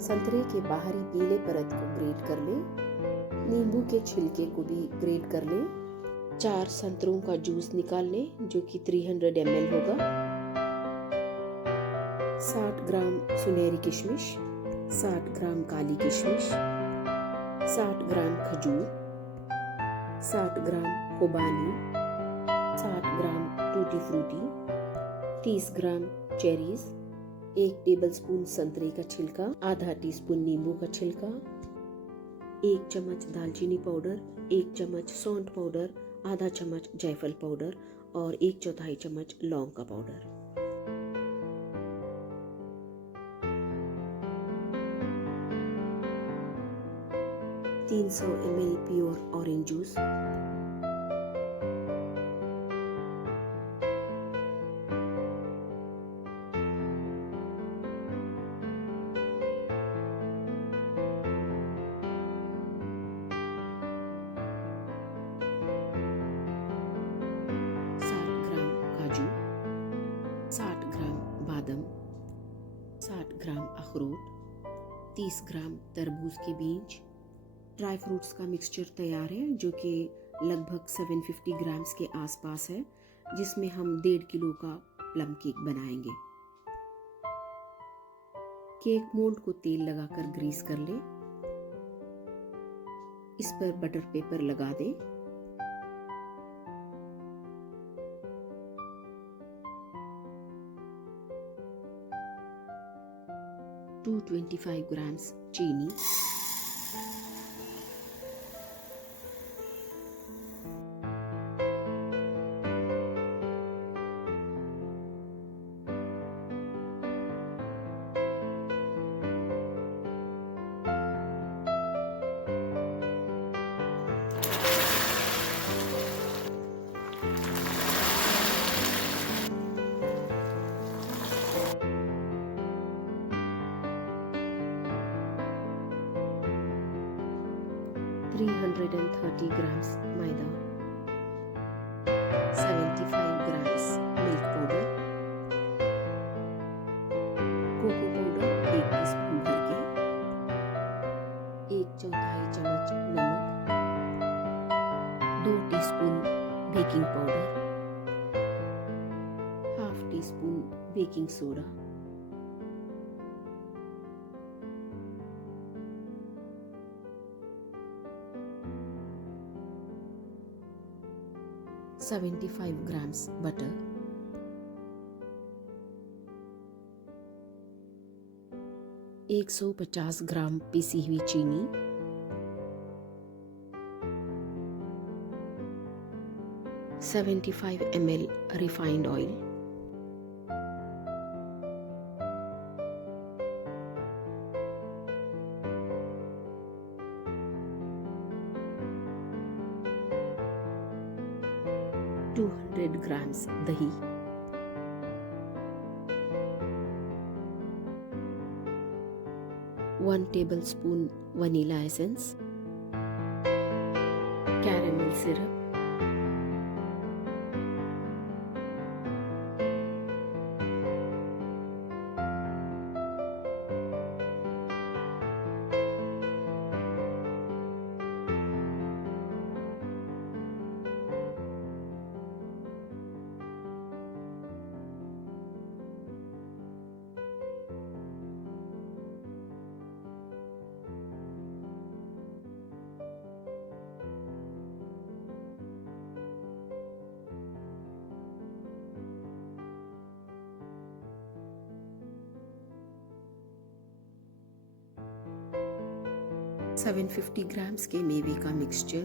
संतरे के बाहरी पीले परत को ग्रेट कर लें। नींबू के छिलके को भी ग्रेट कर लें। 4 संतरों का जूस निकाल लें जो कि 300 ml होगा। 60 ग्राम सुनहरी किशमिश, 60 ग्राम काली किशमिश, 60 ग्राम खजूर, 60 ग्राम खुबानी, 60 ग्राम टूटी फ्रूटी, 30 ग्राम चेरीज, 1 टेबलस्पून संतरे का छिलका, आधा टीस्पून नींबू का छिलका, 1 चम्मच दालचीनी पाउडर, 1 चम्मच सौंठ पाउडर, आधा चम्मच जायफल पाउडर और 1/4 चम्मच लौंग का powder. (300 ml pure orange juice, 60 ग्राम बादाम, 60 ग्राम अखरोट, 30 ग्राम तरबूज के बीज। ड्राई फ्रूट्स का मिक्सचर तैयार है जो कि लगभग 750 ग्राम्स के आसपास है, जिसमें हम 1.5 किलो का प्लम केक बनाएंगे। केक मोल्ड को तेल लगाकर ग्रीस कर ले। इस पर बटर पेपर लगा दें। टू 25 ग्राम्स चीनी, (330 ग्राम्स मैदा, 75 grams milk powder, cocoa powder 1 teaspoon भर के, 1/4 चम्मच नमक, 2 teaspoon baking powder, ½ teaspoon baking soda, (75 grams butter, 150 gram पिसी हुई चीनी, (75 ml रिफाइंड ऑयल, (200 ग्राम्स दही, (1 tablespoon vanilla essence, caramel syrup, (750 grams के मेवे का मिक्सचर,